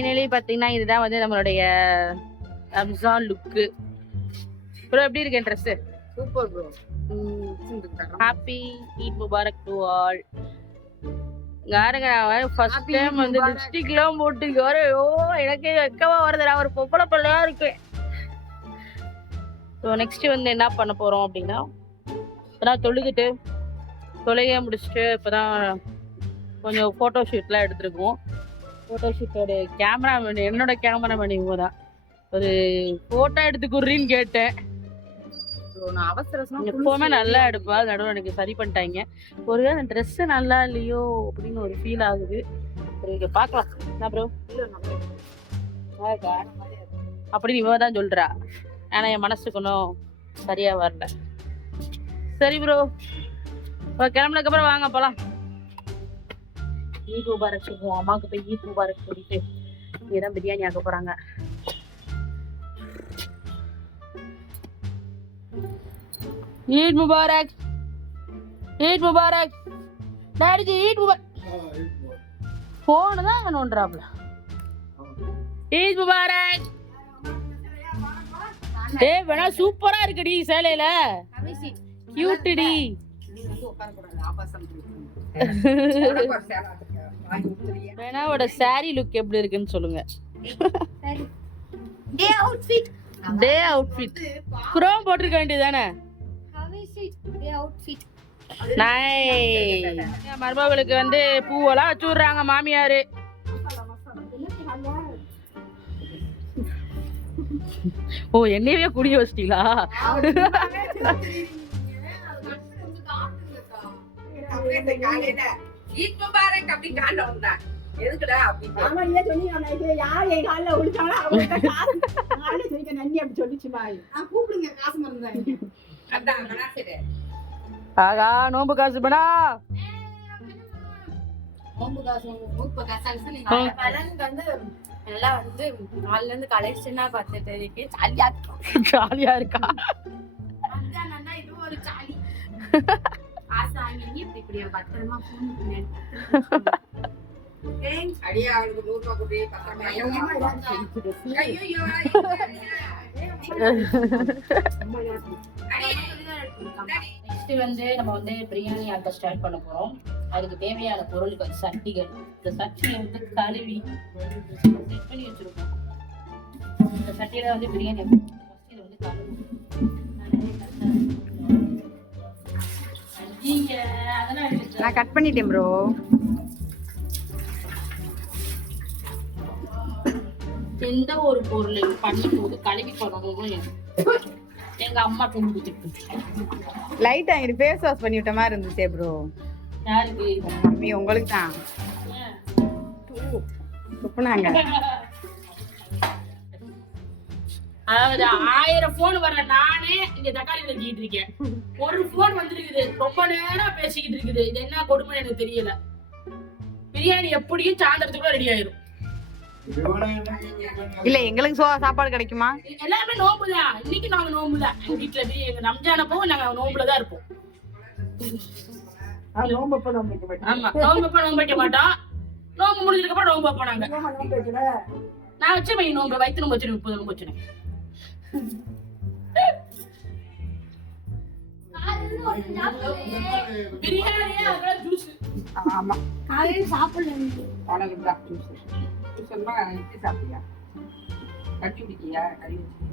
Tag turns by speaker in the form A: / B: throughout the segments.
A: Finally பார்த்தீங்கன்னா இதுதான் வந்து நம்மளுடைய ரம்ஜான் லுக்கு ப்ரோ எப்படி இருக்கு dress
B: super bro
A: happy Eid Mubarak to all யாருங்க நான் ஃபர்ஸ்ட் டைம் வந்து. லிப்ஸ்டிக்லாம் போட்டு யாரு ஓ எனக்கு வெக்கமா வருது நான் ஒரு பொம்பளை பிள்ளையா இருக்கேன் ஸோ நெக்ஸ்ட் வந்து என்ன பண்ண போறோம் அப்படின்னா இப்போதான் தொழுகிட்டு தொழுகையை முடிச்சுட்டு இப்போதான் கொஞ்சம் ஃபோட்டோ ஷூட்லாம் எடுத்திருக்கோம். ஃபோட்டோ ஷூட்டோட கேமராமேன் என்னோட கேமராமேன் இவங்க தான் ஒரு ஃபோட்டோ எடுத்து குடுறீன்னு கேட்டேன்.
B: ப்ரோ நான் அவசர அவசரமா
A: எப்பவுமே நல்லா எடுப்பா நடுவில் எனக்கு சரி பண்ணிட்டாங்க. ஒருவேளை அந்த ட்ரெஸ் நல்லா இல்லையோ அப்படின்னு ஒரு ஃபீல் ஆகுது. இங்க பார்க்கலாம் என்ன ப்ரோ அப்படின்னு இவ தான் சொல்றா. ஆனா என் மனசுக்கு ஒன்றும் சரியா வரல. சரி ப்ரோ கிளம்புனதுக்கு அப்புறம் வாங்க போலாம். ஈத் முபாரக் சொல்லுவோம். அம்மாவுக்கு போய் ஈத் முபாரக் சொல்லிட்டு இங்கதான் பிரியாணி ஆக்க போறாங்க. ஈத் முபாரக். ஈத் முபாரக். டாடிஜி ஈத் முபாரக் போன் தான் என்ன நோண்டுறாப்ல. ஈத் முபாரக். டேய் வேணா சூப்பரா இருக்குடி சேலையில. கியூட்டுடி அவட சாரி லுக் எப்படி இருக்குன்னு சொல்லுங்க.
C: Day outfit.
A: டே அவுட்ஃபிட் குரோம் போட்டிருக்க வேண்டியதானே மருமகளுக்கு வந்து பூவெல்லாம் வச்சு விடுறாங்க மாமியாரு. ஓ என்னையவே குடிய வச்சிட்டீங்களா?
B: அப்படியே இந்த காலையில, ஈத் முபாரக் அப்படி காலைல வந்தான். எதுக்குடா அப்படின்னு
D: ஆமா, நீயே சொன்னீங்க அன்னைக்கு, யார் என் கால்ல விழுந்தாங்களோ அவங்கள்ட்ட காசு நானே சொல்லிக்க நன்றி அப்படி சொல்லிச்சுமா. ஆ, கூப்பிடுங்க காசு மறந்தாங்க
B: அதான் மனாசிரு.
A: ஆகா நோம்பு காசு பண்ணா
C: நோம்பு காசு. பலன் வந்து நல்லா வந்து நாலுல இருந்து கலெக்ஷனா பார்த்துட்டு இருக்கு ஜாலியா
A: ஜாலியா இருக்கா
C: இது ஒரு ஜாலி வாங்கி இப்படி இப்படி பத்திரமா போன்
A: நெக்ஸ்ட் வந்து நம்ம வந்து பிரியாணி ஆக்க ஸ்டார்ட் பண்ண போறோம். அதுக்கு தேவையான பொருட்கள் சட்டிகள். இந்த சட்டியை வந்து கழுவி செட் பண்ணி வச்சிருக்கோம். இந்த சட்டியில வந்து பிரியாணி first கழுவி வந்து கழுவு.
B: நான் கட் பண்ணிட்டேன் ப்ரோ
A: எந்த ஒரு பொருளையும் பண்ணும்போது கழுவி பண்ணணும்னு எனக்கு- எங்க அம்மா கொடுத்துருக்கு
B: லைட்டா எங்களுக்கு ஃபேஸ் வாஷ் பண்ணி விட்ட மாதிரி இருந்துச்சே ப்ரோ
A: யாருக்கு?
B: மம்மி உங்களுக்கு தான். துப்புனாங்க.
A: அதாவது ஆயிரம் போன் வர நானே இங்க தக்காளி நறுக்கிட்டு இருக்கேன். ஒரு போன் வந்திருக்குது. ரொம்ப நேரம் பேசிக்கிட்டு இருக்குது. இது என்ன கொடுமை எனக்கு தெரியல. பிரியாணி எப்படியும் சாயந்தரத்துக்குள்ள ரெடி ஆயிரும்.
B: இல்ல எங்களுக்கு சோ சாப்பாடு கிடைக்குமா?
A: இது எல்லாமே நோம்பு தான். இன்னைக்கு நாங்க நோம்பு தான். எங்க வீட்டுல எங்க ரம்ஜானப்போ நாங்க நோம்புல தான் இருப்போம்.
D: நோம்பு அப்ப நோம்பு வைக்க மாட்டேன்.
A: ஆமா. நோம்பு அப்ப நோம்பு வைக்க மாட்டோம். நோம்பு முடிஞ்சதுக்கு அப்புறம் நோம்பு
D: வைக்கல.
A: நான் வச்சு நோம்பு வயிற்று நோம்பு வச்சு முப்பது நோம்பு வச்சுனேன் பிரியாணியே அதெல்லாம் ஜூஸ்
B: ஆமா.
C: காலையில் சாப்பிடல
B: உனக்கு தான் ஜூஸ் ஜூஸ் எல்லாம் எப்படி சாப்பிட்டியா? கட்டி குடிக்கியா கறி வச்சு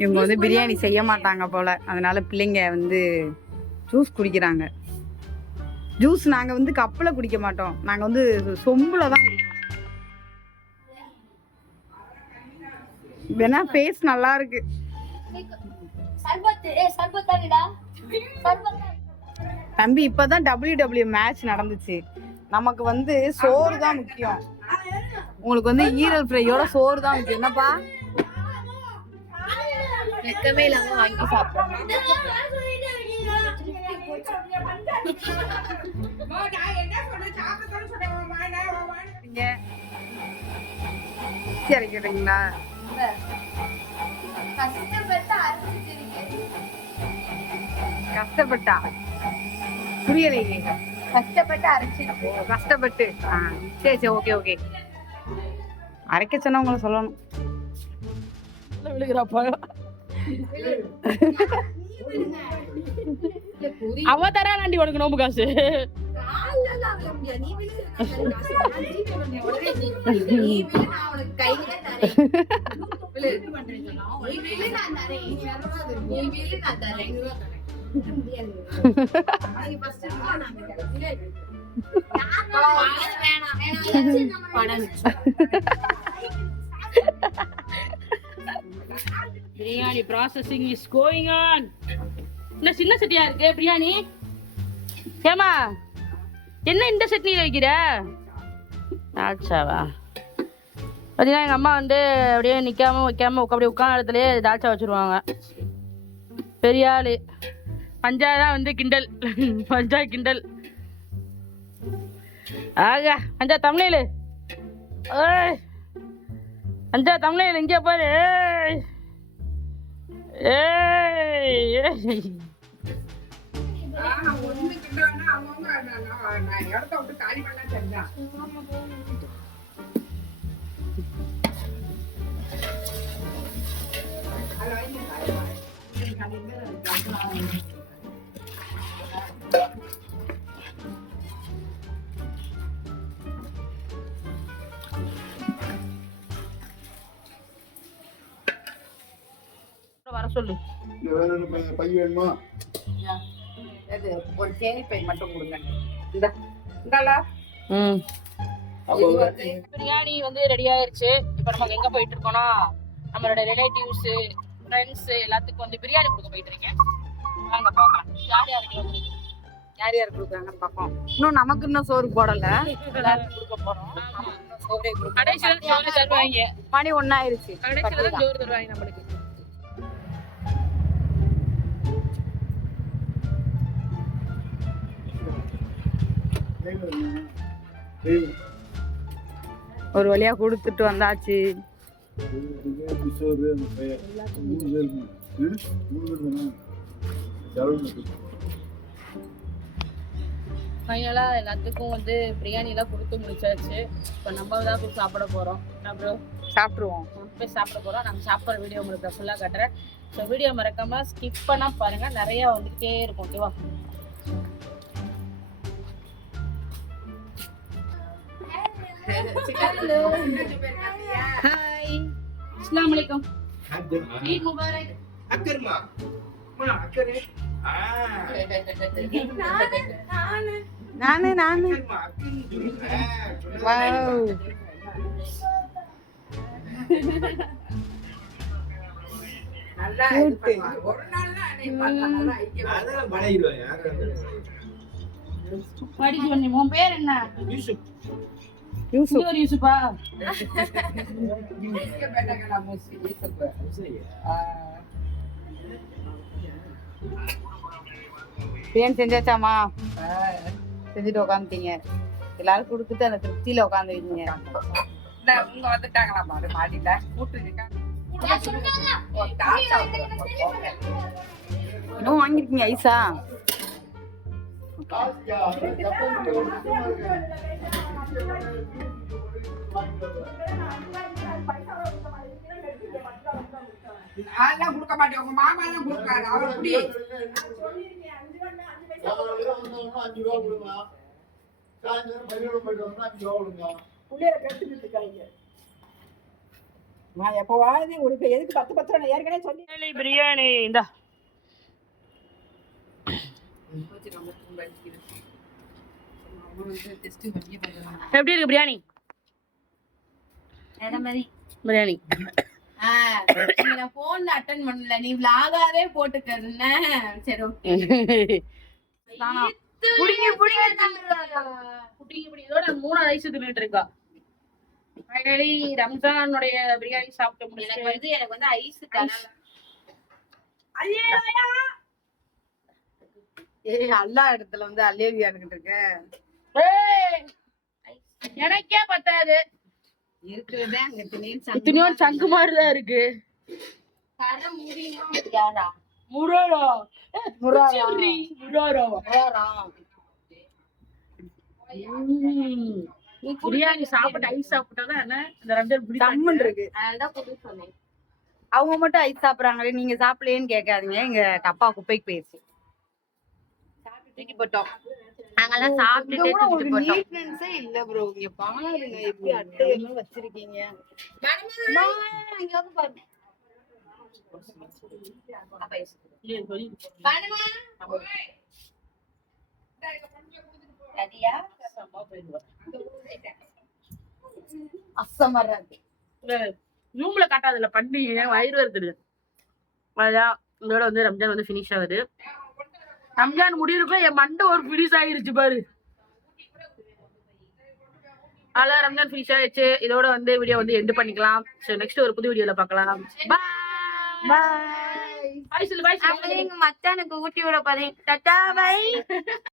B: இவங்க வந்து பிரியாணி செய்ய மாட்டாங்க போல. அதனால பிள்ளைங்க வந்து ஜூஸ் குடிக்கிறாங்க. ஜூஸ் நாங்க வந்து கப்பில் குடிக்க மாட்டோம். நாங்க வந்து சொம்புல தான் வேணா ஃபேஸ் நல்லா இருக்கு தம்பி இப்பதான் டபிள்யூ டபிள்யூ மேட்ச் நடந்துச்சு. நமக்கு வந்து சோறு தான் முக்கியம். உங்களுக்கு வந்து ஈரல் ஃப்ரையோட சோறு தான் முக்கியம். என்னப்பா?
C: வெக்கமே இல்லாம வாங்கி சாப்பிடுறோம்
B: கேட்டீங்களா
C: கஷ்டப்பட்டு?
B: புரியலையே.
C: கஷ்டப்பட்டு. அரைச்சி
B: ஓ, கஷ்டப்பட்டு ஆ சரி சரி ஓகே ஓகே. அரைக்க சொன்னவங்கள சொல்லணும்.
A: விழுகிறாப்பா? அவ தரானாண்டி உனக்கு நோம்பு காசு.
C: கால்லெல்லாம் விழ முடியாது. நீ விழு, நான் தரேன் காசு. நான் ஜிபே பண்றேன். உடனே நீ விழு. நீ விழு, நான் உனக்கு கையிலே தரேன். விழு. நீ விழு, நான் தரேன். நீ விழு, நான் தரேன். நீ first இருக்கா, நான் தரேன். யாரு வேணாம், வேணாம். பணம்.
A: Biryani processing is going on என்ன சின்ன சட்டியா இருக்கு பிரியாணி ஏமா என்ன இந்த சட்னியில் வைக்கிற? தாட்சாவா? பார்த்தீங்கன்னா எங்கள் அம்மா வந்து அப்படியே நிற்காம வைக்காம உட்கா- அப்படியே உட்காந்த இடத்துலயே வச்சுருவாங்க. பெரிய ஆள். பஞ்சா தான் வந்து கிண்டல். பஞ்சா கிண்டல். ஆகா பஞ்சா தமிழில். ஏய் அஞ்சா தமிழ் இங்கே பாரு. ஏய் ஏய் ஏய்.
D: ஒண்ணு அவங்க நான் இடத்த விட்டு காலி பண்ணா தெரிஞ்சா
A: வர சொல்லு
E: இந்த வேணுமா?
D: இது ஒரு தேனி பை மட்டும் கொடுங்க. இந்த இந்தாடா
A: ம். பிரியாணி வந்து ரெடி ஆயிருச்சு. இப்போ நம்ம எங்க போயிட்டு இருக்கோம்னா நம்மளோட ரிலேட்டிவ்ஸ் ஃப்ரெண்ட்ஸ் எல்லாத்துக்கும் வந்து பிரியாணி கொடுக்க போயிட்டு இருக்கேன். வாங்க பார்க்கலாம். யார் யாருக்கு வந்து
B: யார் யார் கொடுக்குறாங்கன்னு பார்ப்போம். இன்னும் நமக்கு இன்னும் சோறு போடல.
A: எல்லாருக்கும் கொடுக்க போறோம்.
B: இன்னும் சோறே கொடுக்கல.
A: கடைசியில தான் சோறு தருவாங்க.
B: மணி ஒன்னாயிருச்சு
A: கடைசியில தான் சோறு தருவாங்க நம்மளுக்கு.
E: பேர் தானே? செலவு மட்டும்.
A: ஃபைனலாக எல்லாத்துக்கும் வந்து பிரியாணி எல்லாம் கொடுத்து முடிச்சாச்சு. இப்போ நம்ம தான் போய் சாப்பிட போகிறோம் அப்புறம்
B: சாப்பிட்டுருவோம்
A: போய் சாப்பிட போகிறோம் நம்ம சாப்பிட்ற வீடியோ உங்களுக்கு ஃபுல்லாக காட்டுறேன். ஸோ வீடியோ மறக்காம ஸ்கிப் பண்ணால் பாருங்கள் நிறையா வந்துக்கிட்டே இருக்கும் ஓகேவா
B: ஹாய்
A: அஸ்லாம் வலைக்கம் ஈத் முபாரக்
F: அக்கர்மா அக்கரு
B: நானு நானு வாவ்.
A: படிச்சு உன் பேர் என்ன?
F: யூசுப்.
B: யூசுப்.
A: இன்னொரு யூசுப்பா.
B: பிரியாணி செஞ்சாச்சாமா. செஞ்சுட்டு உட்காந்துட்டீங்க எல்லாரும் கொடுத்துட்டு அந்த திருப்தியில உட்காந்துருக்கீங்க
D: இந்த இவங்க வந்துட்டாங்களா பாரு மாடியில.
B: இன்னும் வாங்கிருக்கீங்க ஐசா?
D: அதெல்லாம் கொடுக்க மாட்டேன். உங்க மாமா தான் கொடுக்காரு அவர்
E: வந்தவங்க அஞ்சு ரூபா கொடுங்க. சாயந்தரம் போயிட்டு அஞ்சு ரூபா கொடுங்க.
D: புள்ளைய கட்டுக்கிட்டு இருக்காங்க நான் எப்பவாவது உனக்கு எதுக்கு பத்து பத்து ரூபா ஏற்கனவே சொல்லி
A: பிரியாணி இந்தா. எப்படி இருக்கு பிரியாணி? பிரியாணி.
C: நான் போன்ல அட்டன் பண்ணல. நீ விளாகாவே போட்டுக்கிறதுன சரி ஓகே
A: புடிங்க புடிங்க புடிங்க. புடிங்க இதோட மூணு ஐஸ் தின்னுட்டு இருக்கா. ஃபைனலி ரம்ஜானுடைய பிரியாணி சாப்பிட்டு
C: எனக்கு
A: முடிச்சு
C: வந்து எனக்கு வந்து ஐஸ்.
B: ஏய் அல்லா இடத்துல வந்து அல்லேலியா இருக்கிட்டு இருக்க
A: ஏய், எனக்கே பத்தாது. இத்தனையும் சங்கு மாதிரி தான் இருக்கு. முராரா
B: முராரா.
A: பிரியாணி சாப்பிட்டு ஐஸ் சாப்பிட்டாதான் என்ன? இந்த பிடிக்கும்
B: தம்முன்னு இருக்கு. அவங்க மட்டும் ஐஸ் சாப்பிடுறாங்களே நீங்க சாப்பிடலையேன்னு கேட்காதீங்க. எங்க டப்பா குப்பைக்கு போயிருச்சு.
C: போட்டோம். நாங்கெல்லாம் சாப்பிட்டுட்டு போட்டோம்.
B: நீட்னஸே இல்ல ப்ரோ இங்க பாருங்க எப்படி அட்டையெல்லாம் வச்சிருக்கீங்க. அம்மா, இங்க வந்து பாருங்க
A: ரூம்ல காட்டாதுல பண்ணி வயிறு வருது அதான் இதோட வந்து ரம்ஜான் வந்து ஃபினிஷ் ஆகுது. ரம்ஜான் முடியிருக்கும் என் மண்டை ஒரு ஃபினிஷ் ஆகிருச்சு பாரு. அதான் ரம்ஜான் ஃபினிஷ் ஆயிடுச்சு. இதோட வந்து வீடியோ வந்து எண்ட் பண்ணிக்கலாம். ஸோ நெக்ஸ்ட் ஒரு புது வீடியோல பார்க்கலாம். பாய்
B: பாய்
A: பாய் சொல்லு பாய்
C: எங்க மச்சானுக்கு ஊட்டி விட பாருங்க டாடா பை